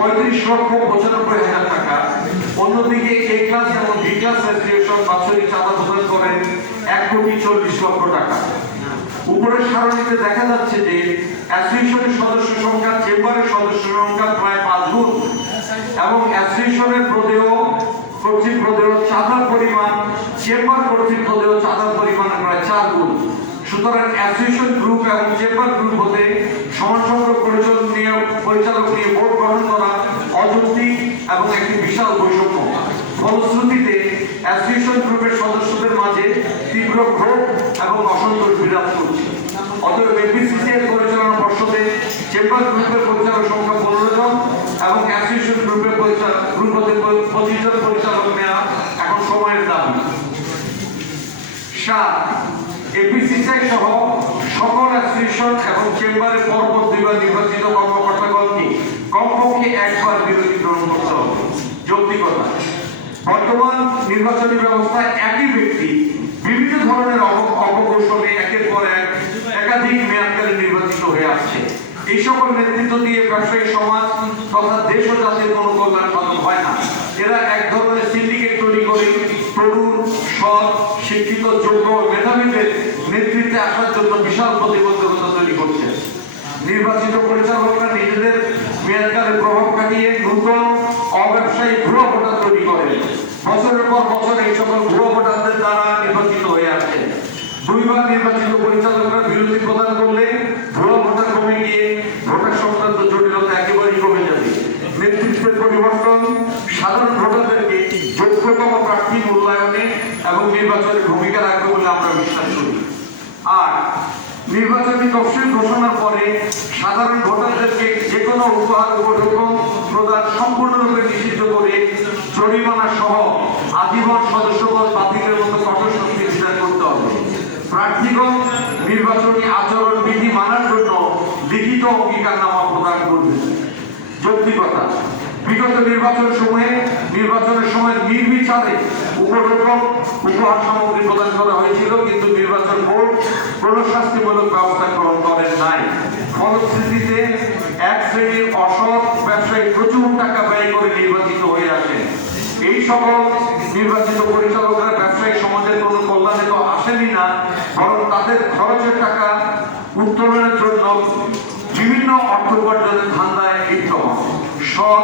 পঁয়ত্রিশ লক্ষ পঁচানব্বই হাজার টাকা। অন্যদিকে এ ক্লাস এবং বি ক্লাস অ্যাসোসিয়েশন বাৎসরিক চাঁদা প্রদান করেন এক কোটি চল্লিশ লক্ষ টাকা। উপরের সারণীতে দেখা যাচ্ছে যে অ্যাসোসিয়েশনের সদস্য সংখ্যা, চেম্বারের সদস্য সংখ্যা প্রায় পাঁচ গুণ এবং অ্যাসোসিয়েশনের প্রদেয় কর্তৃক প্রদেয় চাঁদার পরিমাণ, চেম্বার কর্তৃক প্রদেয় চাঁদার পরিমাণ প্রায় চার গুণ। সুতরাং অ্যাসোসিয়েশন গ্রুপ এবং চেম্বার গ্রুপ হতে সমান সংখ্যক পরিচালক নিয়ে পরিচালক নিয়ে বোর্ড গঠন করা অযৌক্তিক এবং একটি বিশাল বৈষম্য। ফলশ্রুতিতে, অ্যাসোসিয়েশন গ্রুপের সদস্যদের মাঝে তীব্র ক্ষোভ এবং অসন্তোষ বিরাজ করছে। অতএব এপিসিসি পরিচালনা পর্ষদে চেম্বার গ্রুপের পরিচালক সংখ্যা পনেরো জন এবং অ্যাসোসিয়েশন গ্রুপের পরিচালক গ্রুপ পঁচিশ জন পরিচালক নেওয়া এখন সময়ের দাবি। সাত এপিসিসি সহ সকল অ্যাসোসিয়েশন এবং চেম্বারের পরবর্তীবার নির্বাচিত কর্মকর্তাগণকে কমপক্ষে একবার বিরতি গ্রহণ করতে হবে। যৌক্তিকতা। বর্তমান নির্বাচনী ব্যবস্থায় একই ব্যক্তি বিভিন্ন ধরনের অপ- অপকৌশলে একের পর এক একাধিক মেয়াদকালে নির্বাচিত হয়ে আসছে। এই সকল নেতৃত্ব দিয়ে ব্যবসায়ী সমাজ তথা দেশ ও জাতির কোনো কল্যাণ সাধন হয় না। এরা এক ধরনের সিন্ডিকেট তৈরি করে তরুণ, সৎ, শিক্ষিত, যোগ্য মেধাবীদের নেতৃত্বে আসার জন্য বিশাল প্রতিবন্ধকতা তৈরি করছে। নির্বাচিত পরিচালকরা নিজেদের মেয়াদকালের প্রভাব কাটিয়ে নূতন অব্যবসায়ী ভুয়া ভোটার তৈরি করে বছরের পর বছর এই সকল ভুয়া ভোটারদের দ্বারা নির্বাচিত হয়ে আসছে। দুইবার নির্বাচিত পরিচালকরা বিরতি প্রদান করলে ভুয়া ভোটার কমে গিয়ে ভোটার সংক্রান্ত জটিলতা একেবারেই কমে যাবে। নেতৃত্বের পরিবর্তন, সাধারণ ভোটারদেরকে যোগ্যতম প্রার্থী মূল্যায়নে এবং নির্বাচনে ভূমিকা রাখবে বলে আমরা বিশ্বাস করি। আর নির্বাচনী তফসিল ঘোষণার পরে সাধারণ ভোটারদেরকে যে কোনো উপহার উপঢৌকন প্রদান সম্পূর্ণরূপে যৌক্তিকতা বিগত নির্বাচন সময়ে, নির্বাচনের সময় নির্বিচারে উপঢৌকন উপহার সামগ্রী প্রদান করা হয়েছিল, কিন্তু নির্বাচন বোর্ড কোন ব্যবস্থা গ্রহণ করেন নাই। ফলশ্রুতিতে, এক শ্রেণির অসৎ ব্যবসায়ী প্রচুর টাকা ব্যয় করে নির্বাচিত হয়ে আসেন এই সকল নির্বাচিত পরিচালকরা ব্যবসায়ী সমাজের কোনো কল্যাণে তো আসেনি না, বরং তাদের খরচের টাকা উত্তোলনের জন্য বিভিন্ন অর্থ উপার্জনের ধান্দায় লিপ্ত হন